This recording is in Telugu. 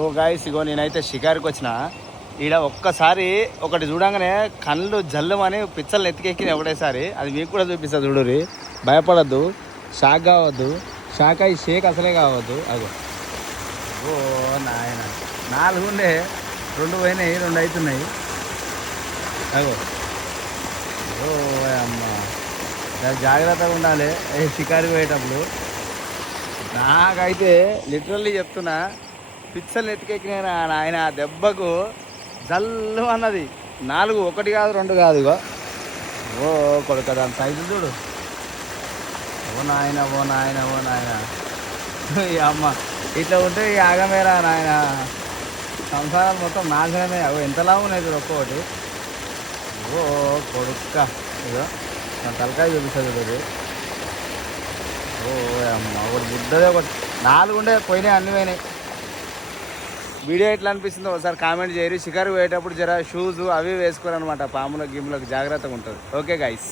సో గాయస్ ఇగో నేనైతే షికారుకి వచ్చిన. ఈడ ఒక్కసారి ఒకటి చూడంగానే కళ్ళు జల్లుమని పిచ్చలు ఎత్తికెక్కినాయి ఒకటేసారి. అది మీకు కూడా చూపిస్తా చూడురి, భయపడద్దు, షాక్ కావద్దు. షాక్ అయ్యి షేక్ అసలే కావద్దు. అగో ఓ నాయన 4 ఉండే, 2 పోయినాయి, 2 అవుతున్నాయి. అగో ఓ అమ్మ, జాగ్రత్తగా ఉండాలి షికారుకి పోయేటప్పుడు. నాకైతే లిటరల్లీ చెప్తున్నా పిచ్చలు ఎత్తికెక్కినా ఆయన దెబ్బకు జల్లు అన్నది. 4, 1 కాదు 2 కాదు. ఇగో ఓ కొడుక దాని సైజు చూడు. ఓ నాయన ఓ నాయన ఓ నాయన అమ్మ, ఇట్లా ఉంటే ఈ ఆగమేరా నాయన, సంసారాలు మొత్తం నాశనమే. అవి ఎంతలా ఉన్నాయి చూడు ఒక్కొక్కటి. ఓ కొడుక్క ఇగో నా తలకాయ చూపిస్తుంది చూడు. ఓ అమ్మ, ఒకటి బుద్ధదే, ఒకటి 4 ఉండే పోయినాయి, అన్నీ పోయినాయి. వీడియో ఎట్లా అనిపిస్తుందో ఒకసారి కామెంట్ చేయరు. షికారు పోయేటప్పుడు జర షూస్ అవి వేసుకోరనమాట, పాములకు గిమ్ములకు జాగ్రత్తగా ఉంటుంది. Okay guys.